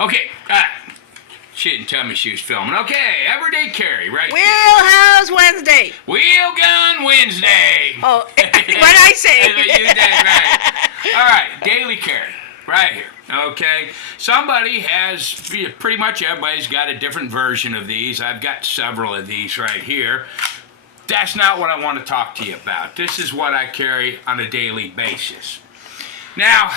Okay, she didn't tell me she was filming. Okay, everyday carry, right? Wheelhouse Wednesday. Wheel Gun Wednesday. Oh, what I say? You did, right. All right, daily carry, right here. Okay, somebody has, pretty much everybody's got a different version of these. I've got several of these right here. That's not what I want to talk to you about. This is what I carry on a daily basis. Now,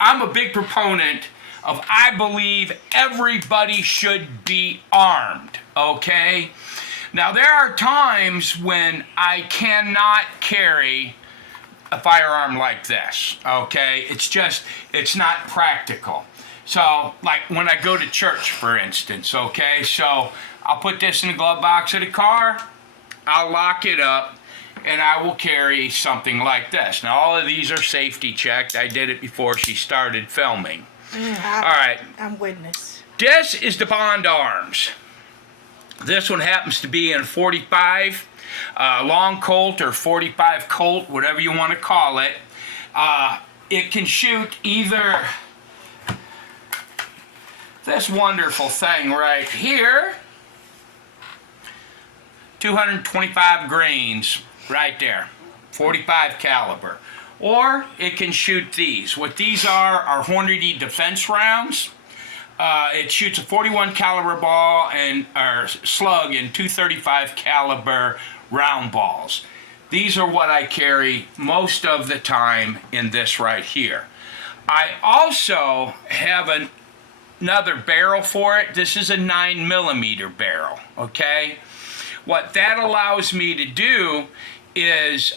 I'm a big proponent of I believe everybody should be armed, okay? Now, there are times when I cannot carry a firearm like this, okay? It's not practical. So, like when I go to church, for instance, okay? So, I'll put this in the glove box of the car, I'll lock it up, and I will carry something like this. Now, all of these are safety checked. I did it before she started filming. All right. I'm witness. This is the Bond Arms. This one happens to be in 45 long Colt or 45 Colt, whatever you want to call it. It can shoot either this wonderful thing right here, 225 grains right there, 45 caliber. Or it can shoot these. What these are Hornady defense rounds. It shoots a 41 caliber ball and or slug and 235 caliber round balls. These are what I carry most of the time in this right here. I also have another barrel for it. This is a 9mm barrel, okay? What that allows me to do is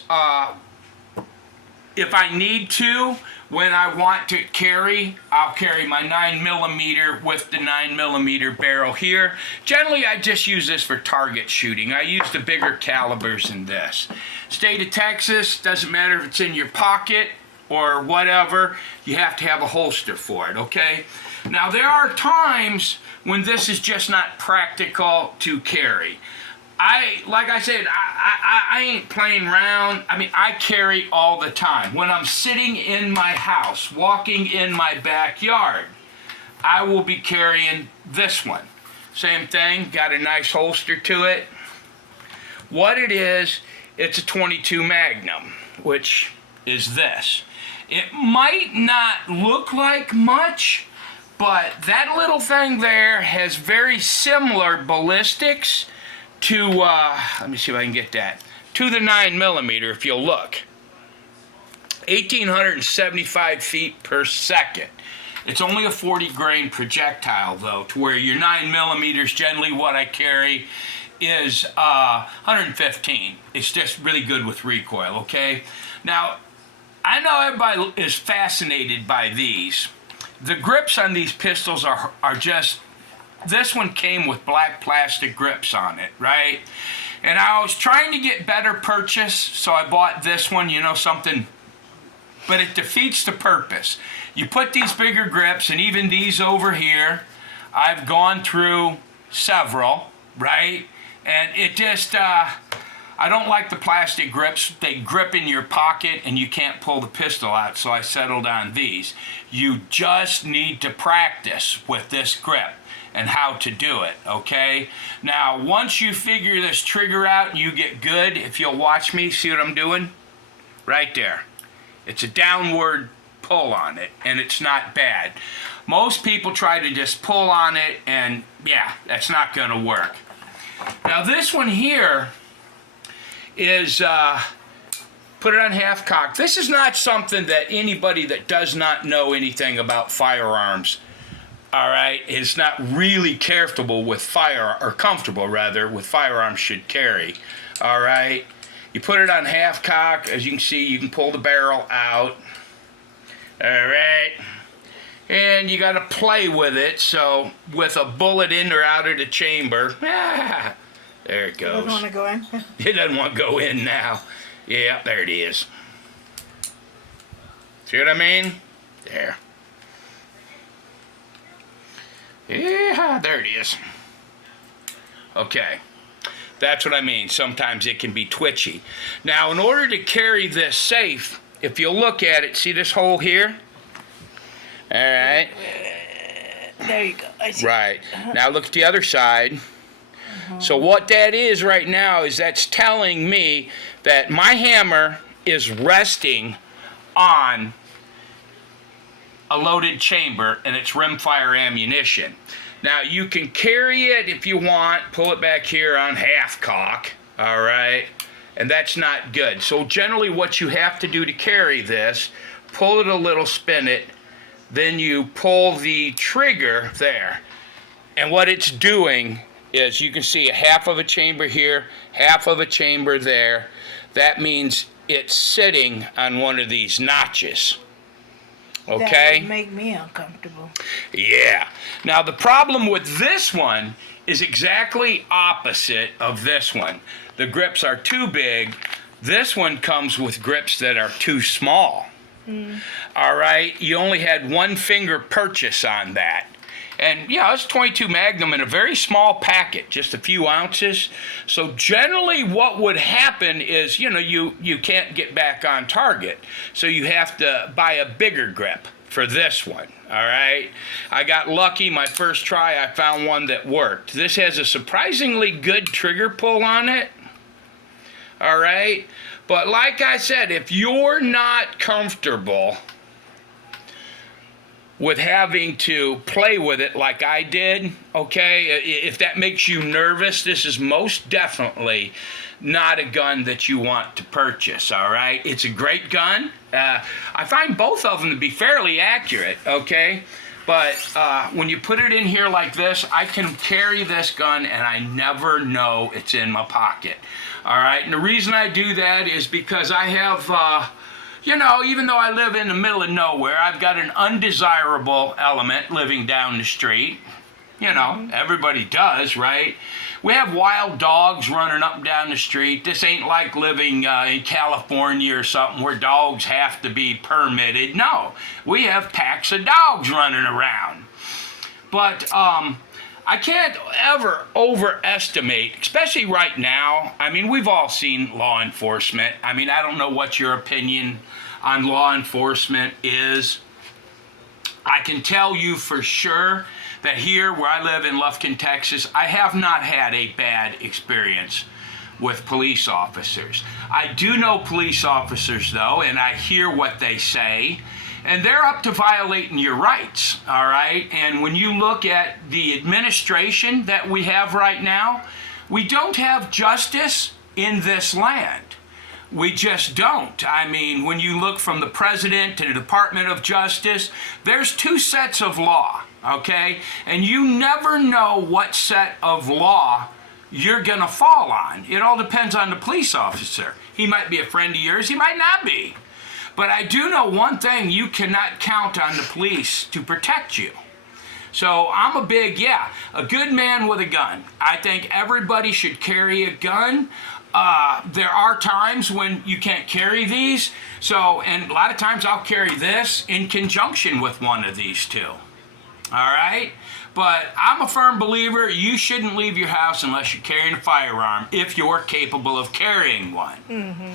if I need to, when I want to carry, I'll carry my 9mm with the 9mm barrel here. Generally, I just use this for target shooting. I use the bigger calibers in this. State of Texas, doesn't matter if it's in your pocket or whatever, you have to have a holster for it, okay? Now, there are times when this is just not practical to carry. Like I said, I ain't playing around. I mean, I carry all the time. When I'm sitting in my house, walking in my backyard, I will be carrying this one. Same thing, got a nice holster to it. What it is, it's a 22 Magnum, which is this. It might not look like much, but that little thing there has very similar ballistics to, let me see if I can get that, to the 9mm if you'll look. 1,875 feet per second. It's only a 40 grain projectile though, to where your 9mm, generally what I carry, is 115. It's just really good with recoil, okay? Now, I know everybody is fascinated by these. The grips on these pistols are just, this one came with black plastic grips on it, right? And I was trying to get better purchase, so I bought this one, you know, something, but it defeats the purpose. You put these bigger grips, and even these over here, I've gone through several, right? And it just, I don't like the plastic grips. They grip in your pocket and you can't pull the pistol out, so I settled on these. You just need to practice with this grip and how to do it, okay? Now, once you figure this trigger out and you get good, if you'll watch me, see what I'm doing? Right there. It's a downward pull on it, and it's not bad. Most people try to just pull on it, and yeah, that's not gonna work. Now, this one here is, put it on half cock. This is not something that anybody that does not know anything about firearms, all right, is not really comfortable with comfortable rather, with firearms should carry, all right? You put it on half cock. As you can see, you can pull the barrel out, all right? And you got to play with it, so with a bullet in or out of the chamber, there it goes. Doesn't want to go in? It doesn't want to go in now. Yeah, there it is. See what I mean? There. Yeah, there it is. Okay. That's what I mean. Sometimes it can be twitchy. Now, in order to carry this safe, if you look at it, see this hole here? All right. There you go. I see. Right. Now look at the other side. So what that is right now is that's telling me that my hammer is resting on a loaded chamber and it's rimfire ammunition. Now you can carry it if you want, pull it back here on half cock, all right? And that's not good. So generally what you have to do to carry this, pull it a little, spin it, then you pull the trigger there. And what it's doing is you can see a half of a chamber here, half of a chamber there. That means it's sitting on one of these notches. That Okay? would make me uncomfortable. Yeah. Now the problem with this one is exactly opposite of this one. The grips are too big. This one comes with grips that are too small. All right? You only had one finger purchase on that. And yeah, it's 22 Magnum in a very small packet, just a few ounces. So generally what would happen is, you can't get back on target. So you have to buy a bigger grip for this one, all right? I got lucky my first try, I found one that worked. This has a surprisingly good trigger pull on it, all right? But like I said, if you're not comfortable with having to play with it like I did, okay? If that makes you nervous, this is most definitely not a gun that you want to purchase, all right? It's a great gun. I find both of them to be fairly accurate, okay? But when you put it in here like this, I can carry this gun and I never know it's in my pocket, all right? And the reason I do that is because I have... even though I live in the middle of nowhere, I've got an undesirable element living down the street. Everybody does, right? We have wild dogs running up and down the street. This ain't like living in California or something where dogs have to be permitted. No, we have packs of dogs running around. But I can't ever overestimate, especially right now. I mean, we've all seen law enforcement. I mean, I don't know what your opinion on law enforcement is. I can tell you for sure that here where I live in Lufkin, Texas, I have not had a bad experience with police officers. I do know police officers, though, and I hear what they say. And they're up to violating your rights, all right? And when you look at the administration that we have right now, we don't have justice in this land. We just don't. I mean, when you look from the president to the Department of Justice, there's two sets of law, okay? And you never know what set of law you're gonna fall on. It all depends on the police officer. He might be a friend of yours, he might not be. But I do know one thing, you cannot count on the police to protect you. So I'm a good man with a gun. I think everybody should carry a gun. There are times when you can't carry these. And a lot of times I'll carry this in conjunction with one of these two. All right? But I'm a firm believer you shouldn't leave your house unless you're carrying a firearm if you're capable of carrying one. Mm-hmm.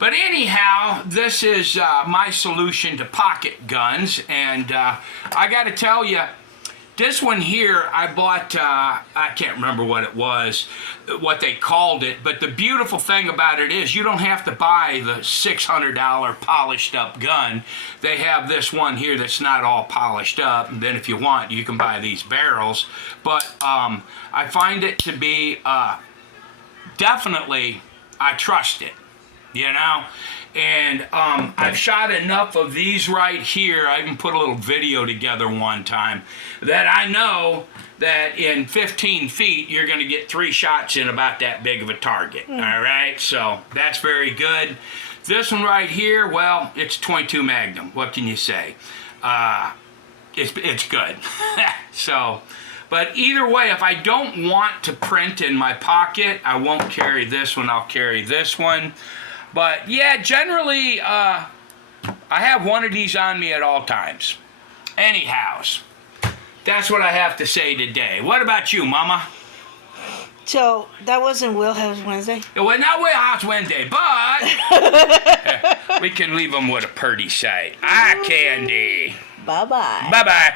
But anyhow, this is my solution to pocket guns, and I got to tell you, this one here I bought, I can't remember what it was, what they called it, but the beautiful thing about it is you don't have to buy the $600 polished up gun. They have this one here that's not all polished up, and then if you want, you can buy these barrels. But I find it to be definitely, I trust it. And I've shot enough of these right here, I even put a little video together one time, that I know that in 15 feet you're going to get 3 shots in about that big of a target, all right? So that's very good. This one right here, well, it's 22 Magnum. What can you say? It's good. But either way, if I don't want to print in my pocket, I won't carry this one, I'll carry this one. But yeah, generally, I have one of these on me at all times. Anyhows, that's what I have to say today. What about you, Mama? So that wasn't Wheelhouse Wednesday? It was not Wheelhouse Wednesday, but we can leave them with a purty sight. Eye candy. Bye-bye. Bye-bye.